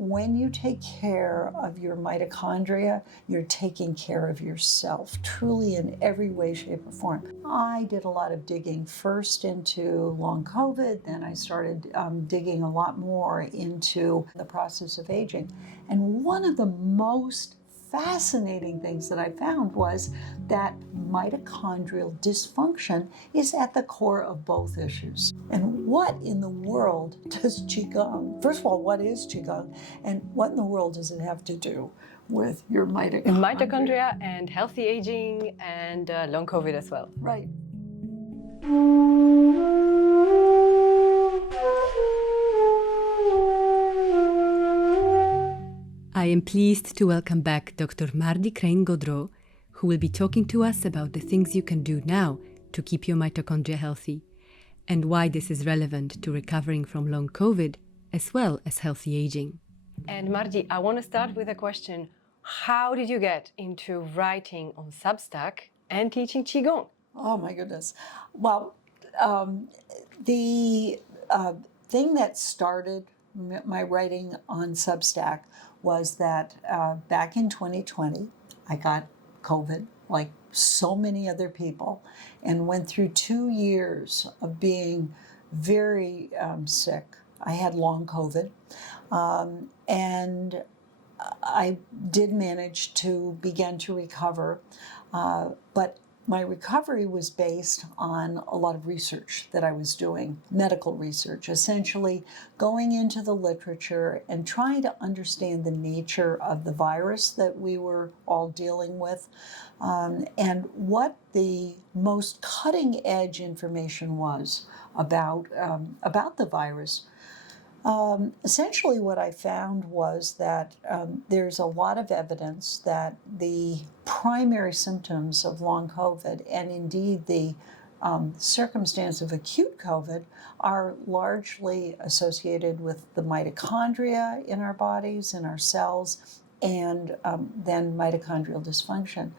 when you take care of your mitochondria, you're taking care of yourself, truly in every way, shape, or form. I did a lot of digging first into long COVID, then I started digging a lot more into the process of aging. And one of the most fascinating things that I found was that mitochondrial dysfunction is at the core of both issues. And what in the world does Qigong, first of all, what is Qigong, and what in the world does it have to do with your mitochondria? Mitochondria and healthy aging and long COVID as well. Right. I am pleased to welcome back Dr. Mardi Crane, who will be talking to us about the things you can do now to keep your mitochondria healthy, and why this is relevant to recovering from long COVID as well as healthy aging. And Mardi, I want to start with a question. How did you get into writing on Substack and teaching Qigong? Oh my goodness. Well, the thing that started my writing on Substack was that back in 2020, I got COVID, like so many other people, and went through 2 years of being very sick. I had long COVID, and I did manage to begin to recover, but my recovery was based on a lot of research that I was doing, medical research, essentially going into the literature and trying to understand the nature of the virus that we were all dealing with, and what the most cutting edge information was about the virus. Essentially what I found was that there's a lot of evidence that the primary symptoms of long COVID, and indeed the circumstance of acute COVID, are largely associated with the mitochondria in our bodies, in our cells, and then mitochondrial dysfunction.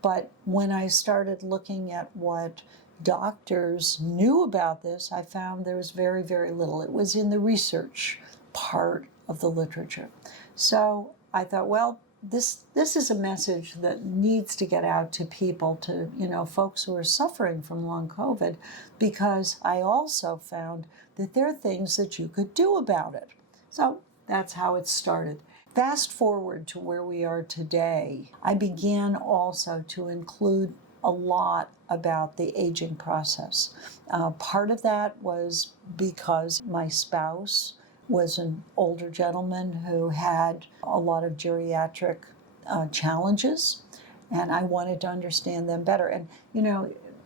But when I started looking at what doctors knew about this, I found there was very, very little. It was in the research part of the literature. So I thought, well, this is a message that needs to get out to people, to folks who are suffering from long COVID, because I also found that there are things that you could do about it. So that's how it started. Fast forward to where we are today, I began also to include a lot about the aging process. Part of that was because my spouse was an older gentleman who had a lot of geriatric challenges, and I wanted to understand them better. And,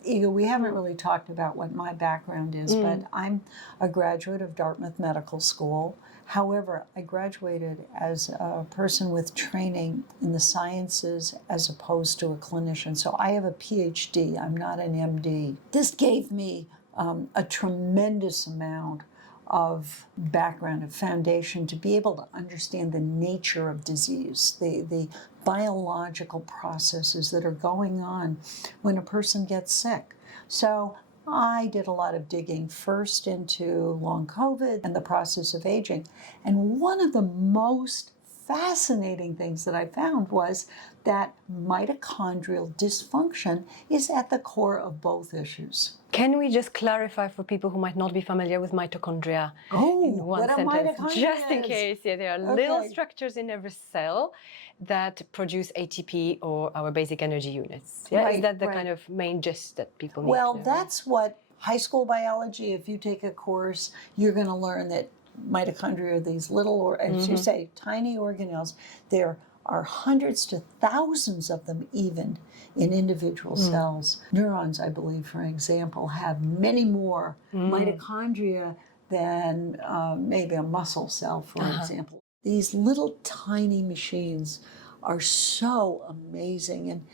Eva, we haven't really talked about what my background is, but I'm a graduate of Dartmouth Medical School. However, I graduated as a person with training in the sciences as opposed to a clinician. So I have a PhD, I'm not an MD. This gave me a tremendous amount of background, of foundation, to be able to understand the nature of disease, the biological processes that are going on when a person gets sick. So I did a lot of digging first into long COVID and the process of aging. And one of the most fascinating things that I found was that mitochondrial dysfunction is at the core of both issues. Can we just clarify for people who might not be familiar with mitochondria in one sentence? Just in case, there are little structures in every cell that produce ATP, or our basic energy units. Is that the kind of main gist that people need to know? Well, that's what high school biology, if you take a course, you're going to learn that mitochondria are these little, or as you say, tiny organelles. There are hundreds to thousands of them even in individual cells. Neurons, I believe, for example, have many more mitochondria than maybe a muscle cell, for example. These little tiny machines are so amazing. And,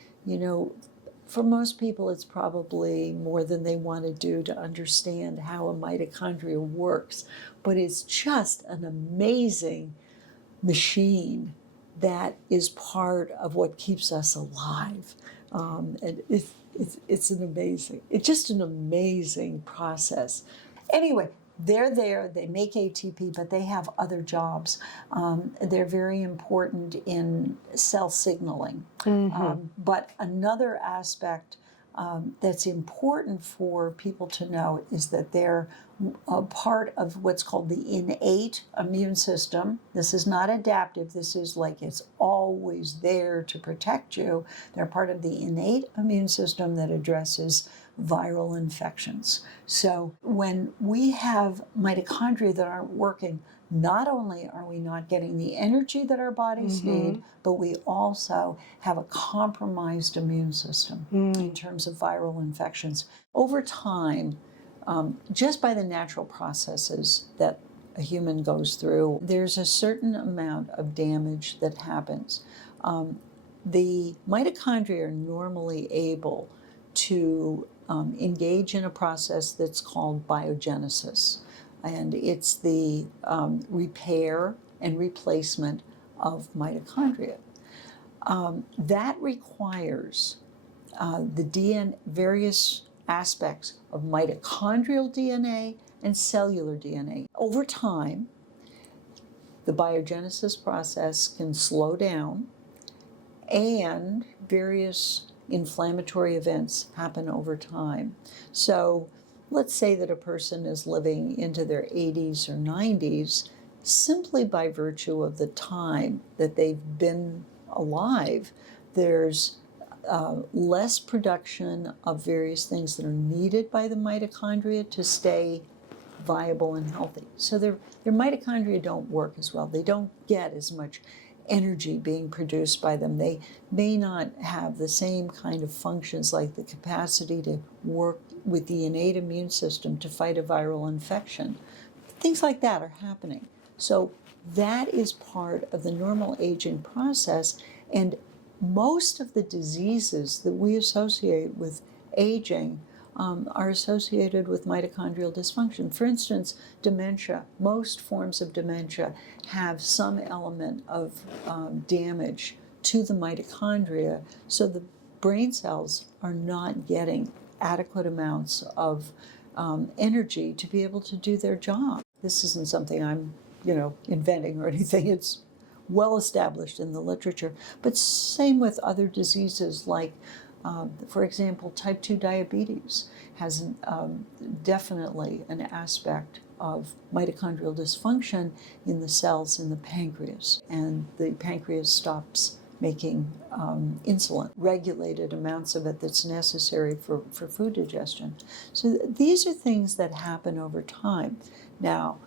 for most people, it's probably more than they want to do to understand how a mitochondria works. But it's just an amazing machine that is part of what keeps us alive. And it's just an amazing process. Anyway, they're there, they make ATP, but they have other jobs. They're very important in cell signaling. But another aspect that's important for people to know is that they're a part of what's called the innate immune system. This is not adaptive. This is like it's always there to protect you. They're part of the innate immune system that addresses viral infections. So when we have mitochondria that aren't working, not only are we not getting the energy that our bodies need, but we also have a compromised immune system in terms of viral infections. Over time, just by the natural processes that a human goes through, there's a certain amount of damage that happens. The mitochondria are normally able to engage in a process that's called biogenesis. And it's the repair and replacement of mitochondria. That requires the various aspects of mitochondrial DNA and cellular DNA. Over time, the biogenesis process can slow down, and various inflammatory events happen over time. So let's say that a person is living into their 80s or 90s, simply by virtue of the time that they've been alive, there's less production of various things that are needed by the mitochondria to stay viable and healthy. So their mitochondria don't work as well. They don't get as much energy being produced by them. They may not have the same kind of functions, like the capacity to work with the innate immune system to fight a viral infection. Things like that are happening. So that is part of the normal aging process, and most of the diseases that we associate with aging are associated with mitochondrial dysfunction. For instance, dementia. Most forms of dementia have some element of damage to the mitochondria, so the brain cells are not getting adequate amounts of energy to be able to do their job. This isn't something I'm, inventing or anything. It's well established in the literature. But same with other diseases like, for example, type 2 diabetes has definitely an aspect of mitochondrial dysfunction in the cells in the pancreas. And the pancreas stops making insulin, regulated amounts of it that's necessary for food digestion. So these are things that happen over time. Now,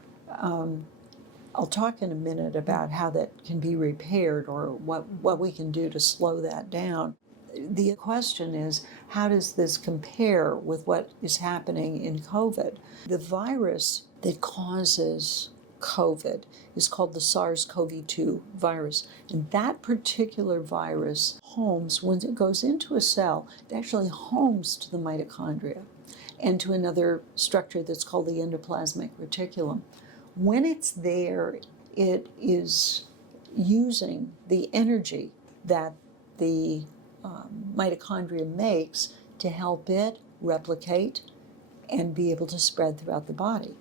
I'll talk in a minute about how that can be repaired or what we can do to slow that down. The question is, how does this compare with what is happening in COVID? The virus that causes COVID is called the SARS-CoV-2 virus. And that particular virus homes, when it goes into a cell, it actually homes to the mitochondria and to another structure that's called the endoplasmic reticulum. When it's there, it is using the energy that the mitochondria makes to help it replicate and be able to spread throughout the body.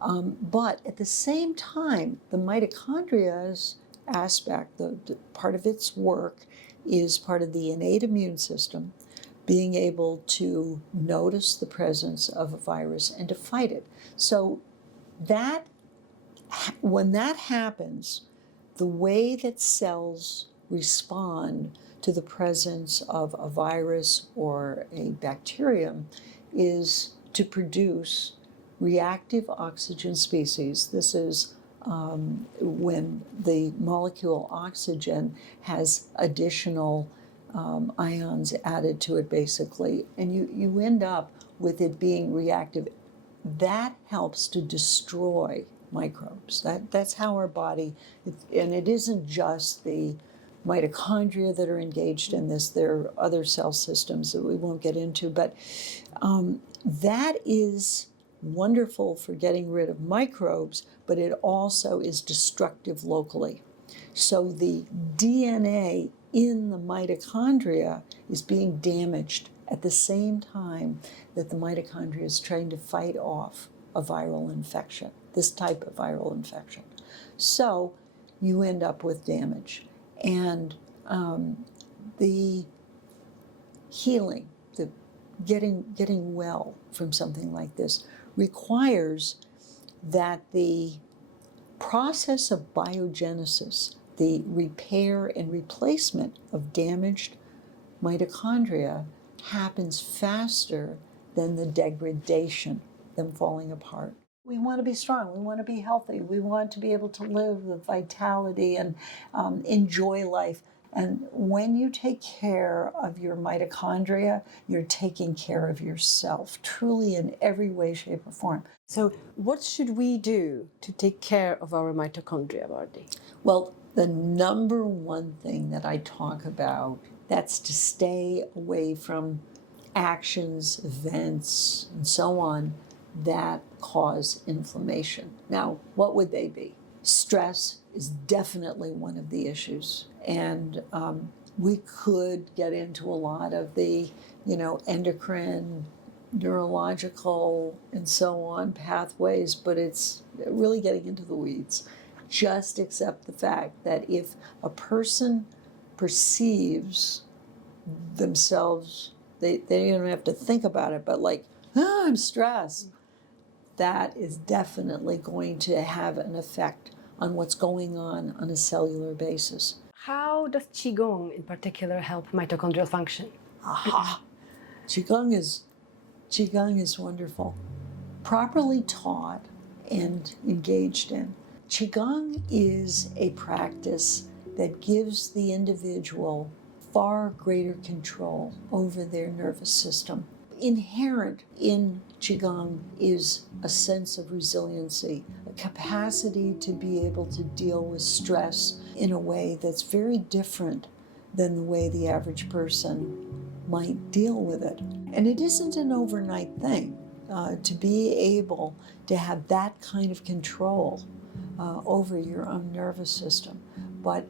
But at the same time, the mitochondria's aspect, the part of its work, is part of the innate immune system, being able to notice the presence of a virus and to fight it. So that when that happens, the way that cells respond to the presence of a virus or a bacterium is to produce reactive oxygen species. This is when the molecule oxygen has additional ions added to it, basically, and you end up with it being reactive. That helps to destroy microbes. That's how our body, and it isn't just the mitochondria that are engaged in this. There are other cell systems that we won't get into, but that is wonderful for getting rid of microbes, but it also is destructive locally. So the DNA in the mitochondria is being damaged at the same time that the mitochondria is trying to fight off a viral infection, this type of viral infection. So you end up with damage. And the healing, the getting well from something like this requires that the process of biogenesis, the repair and replacement of damaged mitochondria, happens faster than the degradation, them falling apart. We want to be strong, we want to be healthy, we want to be able to live with vitality and enjoy life. And when you take care of your mitochondria, you're taking care of yourself, truly in every way, shape, or form. So what should we do to take care of our mitochondria, Mardi? Well, the number one thing that I talk about, that's to stay away from actions, events, and so on that cause inflammation. Now, what would they be? Stress is definitely one of the issues. And we could get into a lot of the, endocrine, neurological, and so on pathways, but it's really getting into the weeds. Just accept the fact that if a person perceives themselves, they don't even have to think about it, but like, I'm stressed, that is definitely going to have an effect on what's going on a cellular basis. How does Qigong in particular help mitochondrial function? Aha! Qigong is wonderful. Properly taught and engaged in. Qigong is a practice that gives the individual far greater control over their nervous system. Inherent in Qigong is a sense of resiliency, a capacity to be able to deal with stress in a way that's very different than the way the average person might deal with it. And it isn't an overnight thing to be able to have that kind of control over your own nervous system, but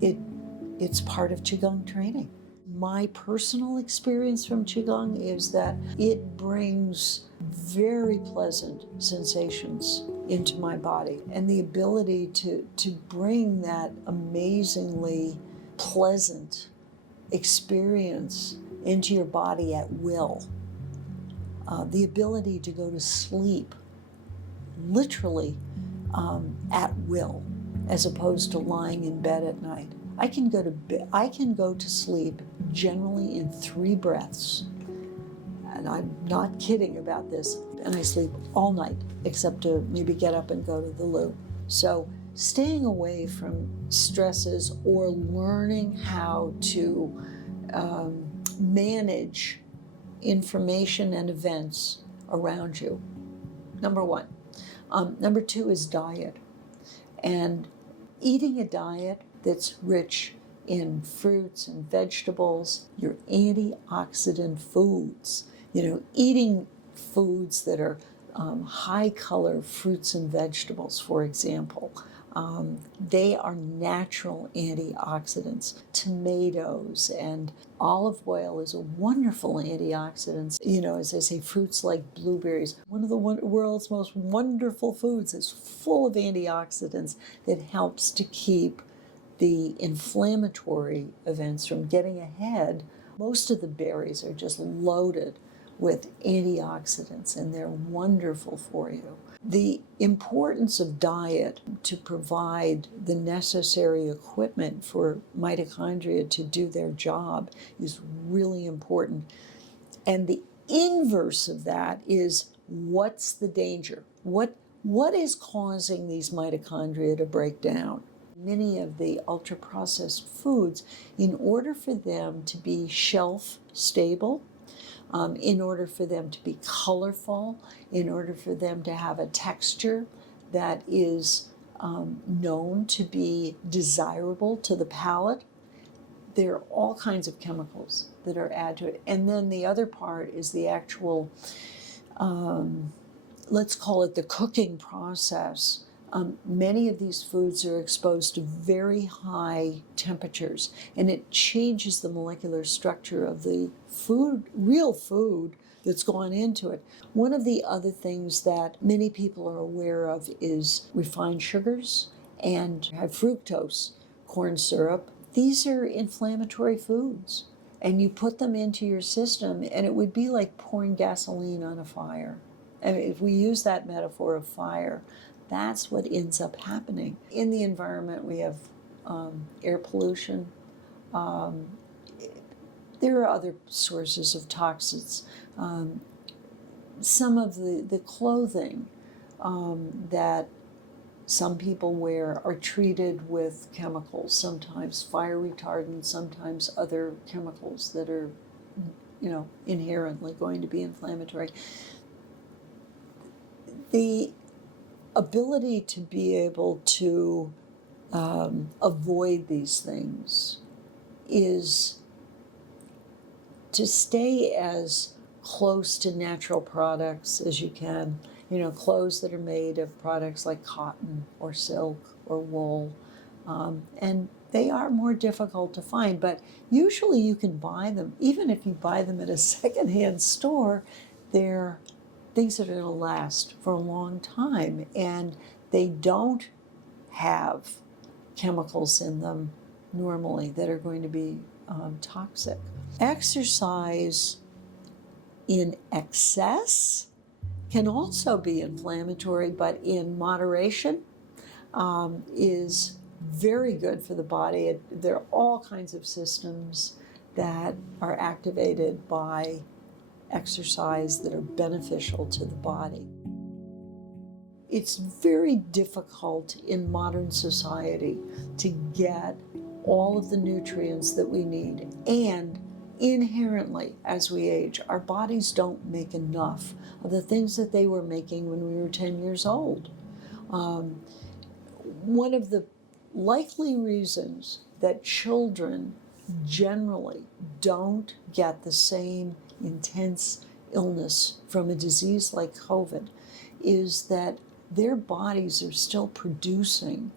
it's part of Qigong training. My personal experience from Qigong is that it brings very pleasant sensations into my body, and the ability to bring that amazingly pleasant experience into your body at will. The ability to go to sleep literally at will, as opposed to lying in bed at night. I can go to sleep generally in 3 breaths. And I'm not kidding about this. And I sleep all night, except to maybe get up and go to the loo. So staying away from stresses or learning how to manage information and events around you, number 1. Number 2 is diet. And eating a diet that's rich in fruits and vegetables, your antioxidant foods, eating foods that are high color fruits and vegetables, for example. They are natural antioxidants. Tomatoes and olive oil is a wonderful antioxidant. As I say, fruits like blueberries, one of the world's most wonderful foods, is full of antioxidants that helps to keep the inflammatory events from getting ahead. Most of the berries are just loaded with antioxidants, and they're wonderful for you. The importance of diet to provide the necessary equipment for mitochondria to do their job is really important. And the inverse of that is, what's the danger? What is causing these mitochondria to break down? Many of the ultra-processed foods, in order for them to be shelf stable, in order for them to be colorful, in order for them to have a texture that is known to be desirable to the palate, there are all kinds of chemicals that are added to it. And then the other part is the actual, let's call it the cooking process. Many of these foods are exposed to very high temperatures, and it changes the molecular structure of the food, real food, that's gone into it. One of the other things that many people are aware of is refined sugars and high fructose corn syrup. These are inflammatory foods, and you put them into your system, and it would be like pouring gasoline on a fire. And if we use that metaphor of fire, that's what ends up happening. In the environment, we have air pollution. There are other sources of toxins. Some of the clothing that some people wear are treated with chemicals, sometimes fire retardant, sometimes other chemicals that are, inherently going to be inflammatory. The ability to be able to avoid these things is to stay as close to natural products as you can. Clothes that are made of products like cotton or silk or wool. And they are more difficult to find, but usually you can buy them. Even if you buy them at a secondhand store, they're things that are going to last for a long time, and they don't have chemicals in them normally that are going to be toxic. Exercise in excess can also be inflammatory, but in moderation is very good for the body. There are all kinds of systems that are activated by exercise that are beneficial to the body. It's very difficult in modern society to get all of the nutrients that we need, and inherently, as we age, our bodies don't make enough of the things that they were making when we were 10 years old. One of the likely reasons that children generally don't get the same intense illness from a disease like COVID is that their bodies are still producing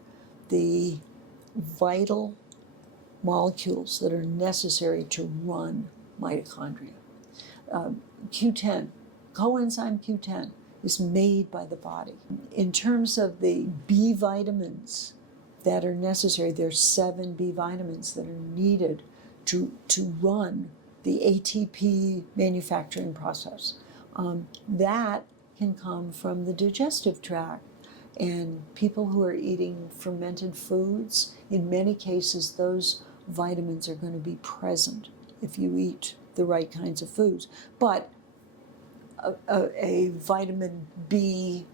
the vital molecules that are necessary to run mitochondria. Q10, coenzyme Q10, is made by the body. In terms of the B vitamins that are necessary, there's 7 B vitamins that are needed to run the ATP manufacturing process. That can come from the digestive tract. And people who are eating fermented foods, in many cases, those vitamins are going to be present if you eat the right kinds of foods. But a vitamin B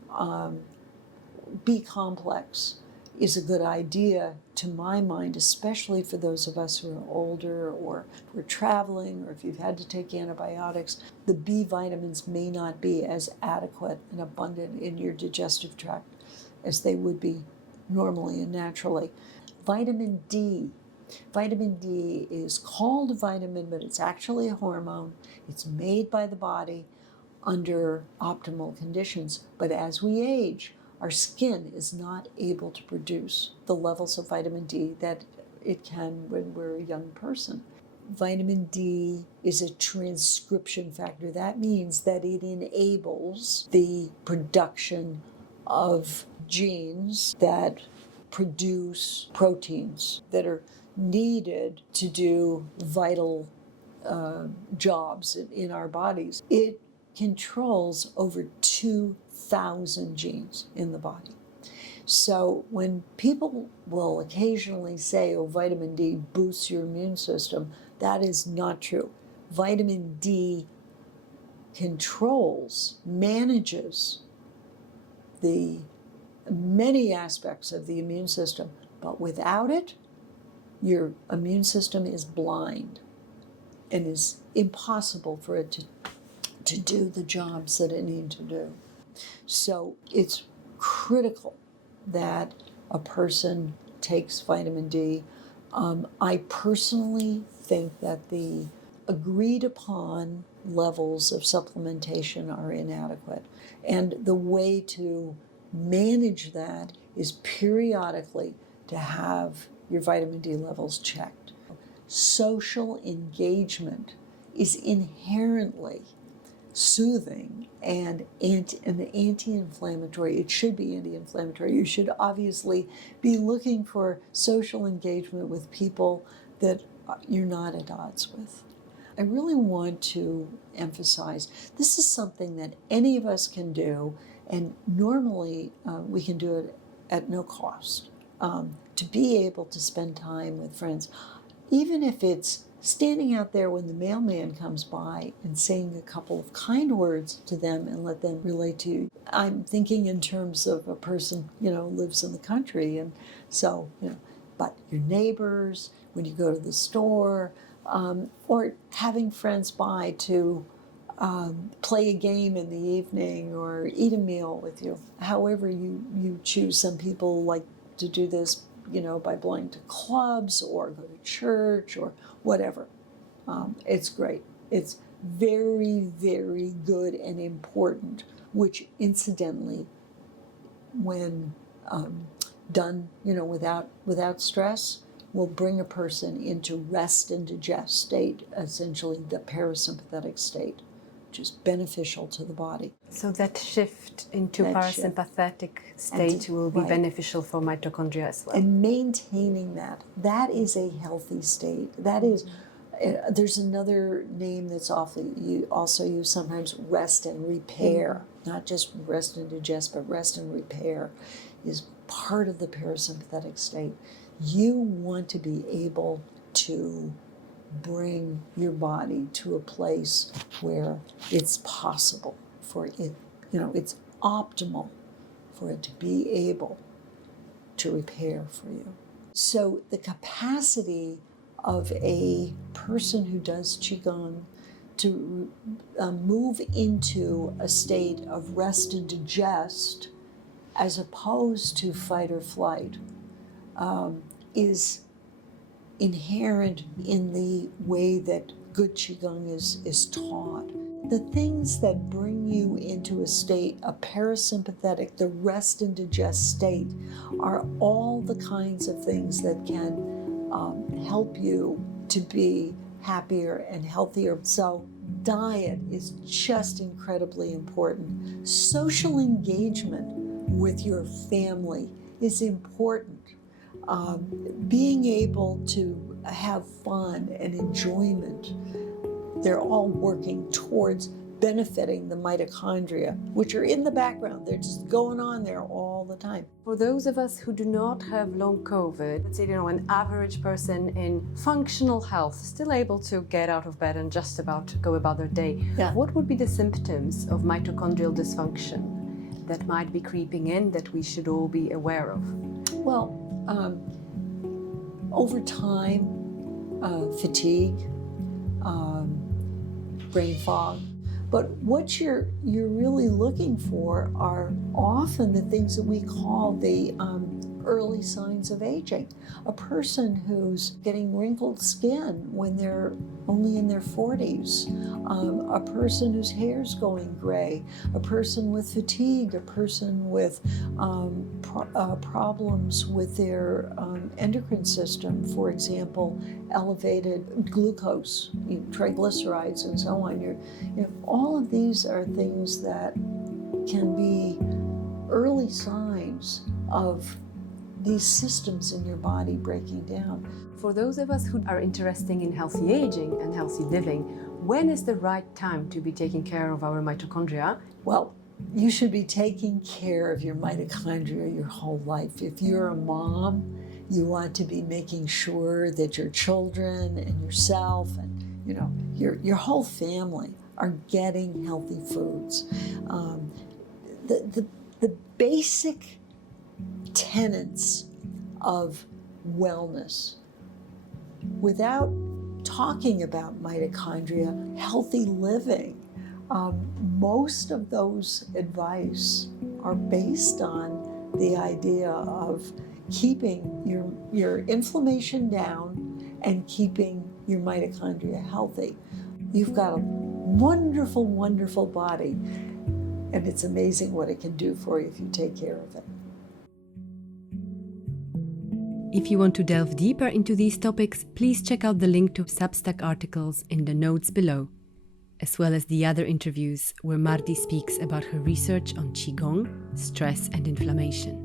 complex is a good idea, to my mind, especially for those of us who are older, or if we're traveling, or if you've had to take antibiotics. The B vitamins may not be as adequate and abundant in your digestive tract as they would be normally and naturally. Vitamin D. Vitamin D is called a vitamin, but it's actually a hormone. It's made by the body under optimal conditions. But as we age, our skin is not able to produce the levels of vitamin D that it can when we're a young person. Vitamin D is a transcription factor. That means that it enables the production of genes that produce proteins that are needed to do vital jobs in our bodies. It controls over 2,000 genes in the body. So when people will occasionally say, oh, vitamin D boosts your immune system, that is not true. Vitamin D controls, manages the many aspects of the immune system, but without it, your immune system is blind and is impossible for it to do the jobs that it needs to do. So it's critical that a person takes vitamin D. I personally think that the agreed upon levels of supplementation are inadequate. And the way to manage that is periodically to have your vitamin D levels checked. Social engagement is inherently soothing and anti-inflammatory. It should be anti-inflammatory. You should obviously be looking for social engagement with people that you're not at odds with. I really want to emphasize this is something that any of us can do, and normally we can do it at no cost. To be able to spend time with friends, even if it's standing out there when the mailman comes by and saying a couple of kind words to them and let them relate to you. I'm thinking in terms of a person, lives in the country, and so, but your neighbors, when you go to the store, or having friends by to play a game in the evening or eat a meal with you. However you choose. Some people like to do this, by belonging to clubs or go to church or whatever. It's great. It's very, very good and important, which incidentally, when done, without stress, will bring a person into rest and digest state, essentially the parasympathetic state, which is beneficial to the body. So that shift into parasympathetic state will be beneficial for mitochondria as well. And maintaining that is a healthy state. That is, there's another name that's also used sometimes, rest and repair. Not just rest and digest, but rest and repair is part of the parasympathetic state. You want to be able to bring your body to a place where it's possible for it, it's optimal for it to be able to repair for you. So the capacity of a person who does Qigong to move into a state of rest and digest as opposed to fight or flight is inherent in the way that good Qigong is taught. The things that bring you into a state, a parasympathetic, the rest and digest state, are all the kinds of things that can help you to be happier and healthier. So diet is just incredibly important. Social engagement with your family is important. Being able to have fun and enjoyment, they're all working towards benefiting the mitochondria, which are in the background. They're just going on there all the time. For those of us who do not have long COVID, let's say, an average person in functional health, still able to get out of bed and just about to go about their day, what would be the symptoms of mitochondrial dysfunction that might be creeping in that we should all be aware of? Well, over time, fatigue, brain fog. But what you're really looking for are often the things that we call the early signs of aging. A person who's getting wrinkled skin when they're only in their 40s, a person whose hair's going gray, a person with fatigue, a person with problems with their endocrine system, for example, elevated glucose, triglycerides, and so on. All of these are things that can be early signs of these systems in your body breaking down. For those of us who are interested in healthy aging and healthy living, when is the right time to be taking care of our mitochondria? Well, you should be taking care of your mitochondria your whole life. If you're a mom, you want to be making sure that your children and yourself and your whole family are getting healthy foods. The basic tenets of wellness, without talking about mitochondria, healthy living, most of those advice are based on the idea of keeping your inflammation down and keeping your mitochondria healthy. You've got a wonderful, wonderful body, and it's amazing what it can do for you if you take care of it. If you want to delve deeper into these topics, please check out the link to Substack articles in the notes below. as well as the other interviews where Mardi speaks about her research on Qigong, stress and inflammation.